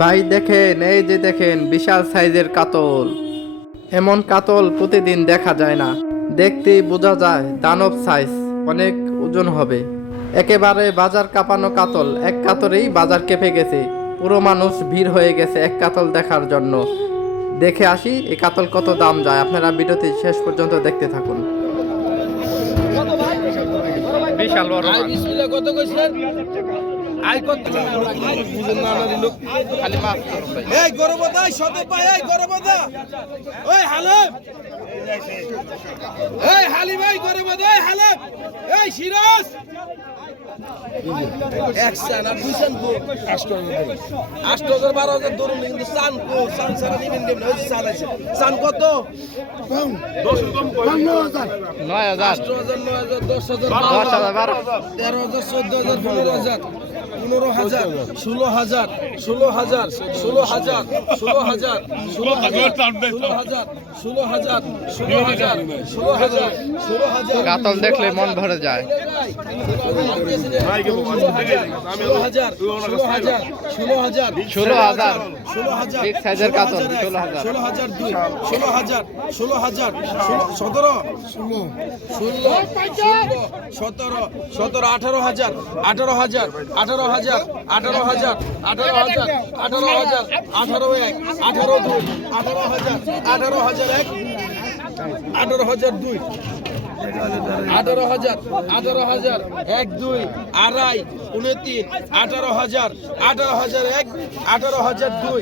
ভাই দেখেন, এই যে দেখেন বিশাল সাইজের কাতল। এমন কাতল প্রতিদিন দেখা যায় না। দেখতেই বোঝা যায় দানব সাইজ, অনেক ওজন হবে। একেবারে বাজার কাঁপানো কাতল, এক কাতরেই বাজার কেঁপে গেছে। পুরো মানুষ ভিড় হয়ে গেছে এক কাতল দেখার জন্য। দেখে আসি এই কাতল কত দাম যায়, আপনারা ভিডিওটি শেষ পর্যন্ত দেখতে থাকুন। বিশাল বড় মাছ। কত কইছেন? আই কত বুঝেন না না লোক খালি মাছ। এই গরবদা শত পায় এই গরবদা ওই হালিম এই হালিম এই গরবদা এই হালিম এই সিরাজ একশন আর দুইশন কো 8000 12000 ধরুন কিন্তু সান কো সান সারা নিবেন দেব ওই সান আছে সান কত 10 কম কই 9000 9000 10000 10000 13000 14000 15000 15000 16000 16000 16000 16000 কাতল দেখলে মন ভরে যায়। 16000 ঠিক সাইজের কাতল। 16000 18000 18000 18000 18000 18000 18000 18000 18000 18000 18000 18000 1 2 আড়াই 29 18000 18000 1 18000 2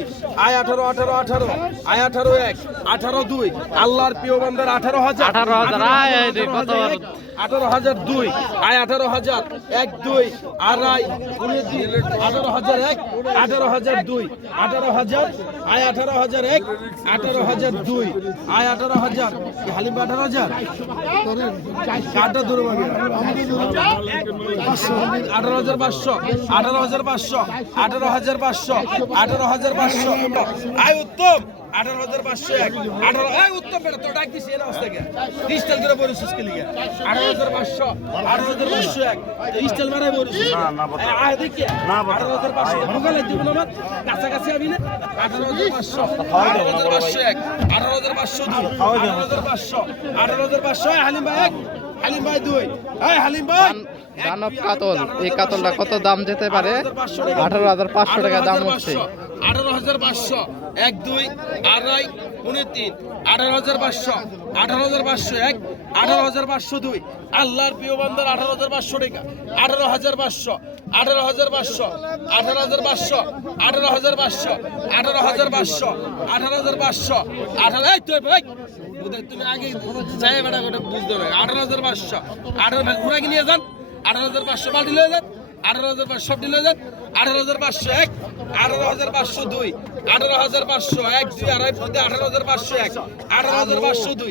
আয় 18 18 18 আয় 18 1 18 2 আল্লাহর প্রিয় বান্দার 18000 আয় এই যে কত 18000 2 আয় 18000 1 2 আড়াই 29 18000 1 18000 2 18000 আয় 18000 1 18000 2 আয় 18000 হালিম 18000 কাটা দূর হবে 18500 18500 18500 18500 আয় উত্তম 18501 18 এই উত্তম বেটা তো ডাক দিছি এর অবস্থা কি ডিজিটাল করে বলিস কি লিগে 18500 18501 ডিজিটাল মারাই বলিস না আয় দেখি না 18500 ভোগালে দিব না মত কাছাকাছি আমি না 18500 18501 18500 18500 18500 হালিম ভাই 1 হালিম ভাই 2 এই হালিম ভাই দানব কাতল। এই কাতলটা কত দাম যেতে পারে? 18500 টাকা দাম হচ্ছে। 18500 1 2 আড়াই 29 18500 18501 18502 আল্লাহর প্রিয় বান্দার 18500 টাকা 18500 18500 18500 18500 18500 18500 18 এই তুই ভাই তুমি আগে যাই বেটা করে বুঝতে হবে 18500 18 ঘুরা কি নিয়ে যান 18500 বালতি লয়ে যান 18500 সব দিলে যান 18501 18502 18500 1 2 আড়াই 18501 18502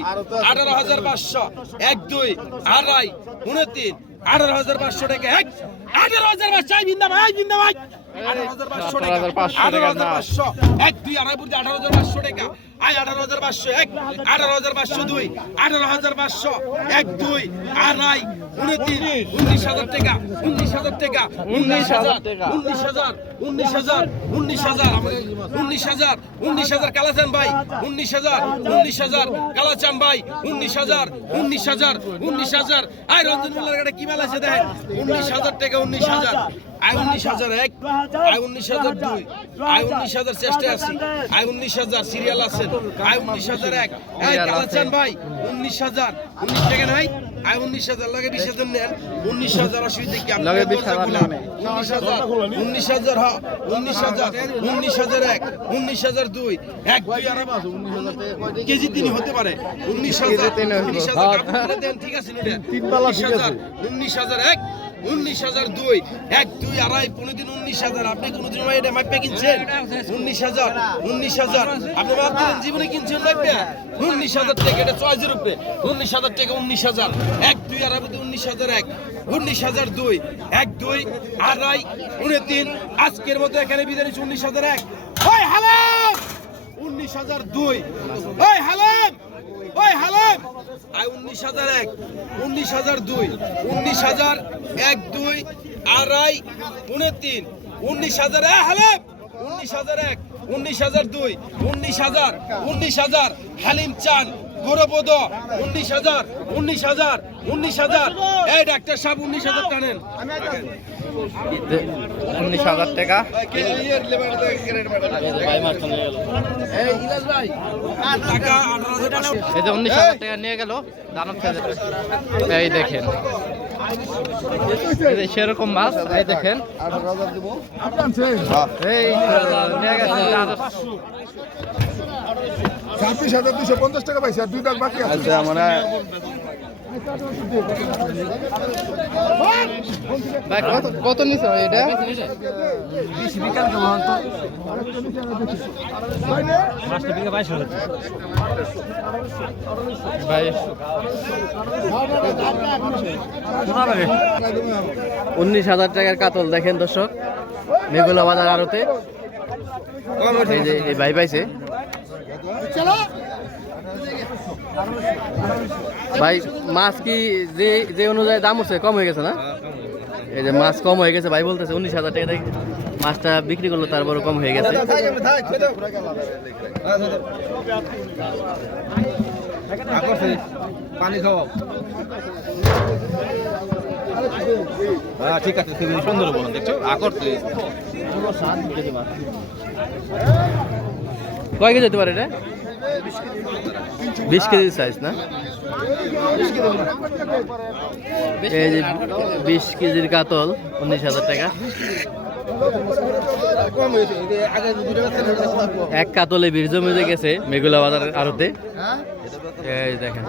18500 1 2 আড়াই 29 18500 টাকা 18500 চাই বিন্দা ভাই 18500 টাকা 18500 1 2 আড়াই 18500 টাকা আয় 18501 18502 18500 1 2 আড়াই 19000 টাকা 19000 টাকা 19000 কালাচান ভাই 19000 কালাচান ভাই 19000 আয় রঞ্জন মোল্লার কাছে কি মাল আছে দেখেন 19000 টাকা 19000 আয় 19001 আয় 19002 আয় 19000 চেষ্টা আছে আয় 19000 সিরিয়াল আছে আয় 19001 এই কালাচান ভাই 19000 19 টাকা নাই আয় 19000 লাগে 20000 নেন 19000 অসুবিধা কি লাগে 20000 নেন 19000 হ্যাঁ 19000 19001 19002 1 2 আর 19000 কেজি তিনি হতে পারে 19000 19000 দেন ঠিক আছে নুডে 19001 19002 1 2 আড়াই 15 19000 আপনি কোনদিন এটা মাপে কিনছেন 19000 আপনি ভাবতেন জীবনে কিনছেন লাগবে 19000 টাকা এটা চয়েসের উপরে 19000 টাকা 19000 1 2 আড়াই 19001 19002 1 2 আড়াই 29 আজকের মতো এখানে বিদায় 19001 ওই হালাম 19002 ওই হালাম ওই হালাম আয় 19001 19002 19000 1 2 আড়াই 29 19000 হালাম 19,001, 19,002, 19,000, 19,000, হালিম চান গৌরবদ 19,000, 19,000, 19,000, এই ডাক্তার সাহেব 19,000 টানেন। 19,000 টাকা। টাকা 18,000 টাকা। এই যে 19,000 টাকা নিয়ে গেল দানব সাইজের। এই দেখেন, এই যে সেরকম মাছ, এই দেখেন এই নিয়ে গেছে দানব। 26,250 টাকা পাইছি আর 2 টাকা বাকি আছে। আচ্ছা আমরা ভাই কত নিছো এটা? ভাই 19,000 টাকার কাতল দেখেন দর্শক, মেঘুলা বাজার আড়তে। এই যে এই ভাই পাইছে ভাই। মাছ কি যে যে অনুযায়ী দাম উঠছে কম হয়ে গেছে না? এই যে মাছ কম হয়ে গেছে ভাই বলতেছে 19,000 টাকা দিয়ে মাছটা বিক্রি করলো, তারপরে কম হয়ে গেছে। পানি খাওয়াও। হ্যাঁ ঠিক আছে, খুবই সুন্দর বলুন, দেখছো আকর্ষণ। কয় কেজি হতে পারে এটা? 20 কেজি সাইজ না? এই যে 20 কেজির কাতল 19,000 টাকা। এক কাতলে বীর জমে গেছে মেঘুলা বাজারের আড়তে। এই দেখেন